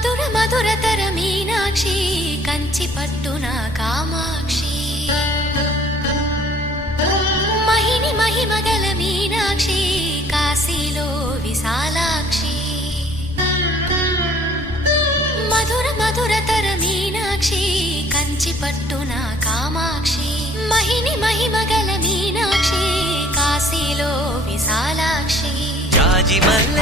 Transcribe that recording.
మధుర మధురతర మీనాక్షి కంచి పట్టున కామాక్షి మహిని మహిమగల మీనాక్షి కాశీలో విశాలాక్షి మధుర మధురతర మీనాక్షి కంచి పట్టున కామాక్షి మహిని మహిమగల మీనాక్షి కాశీలో విశాలాక్షి జాజిమల్ల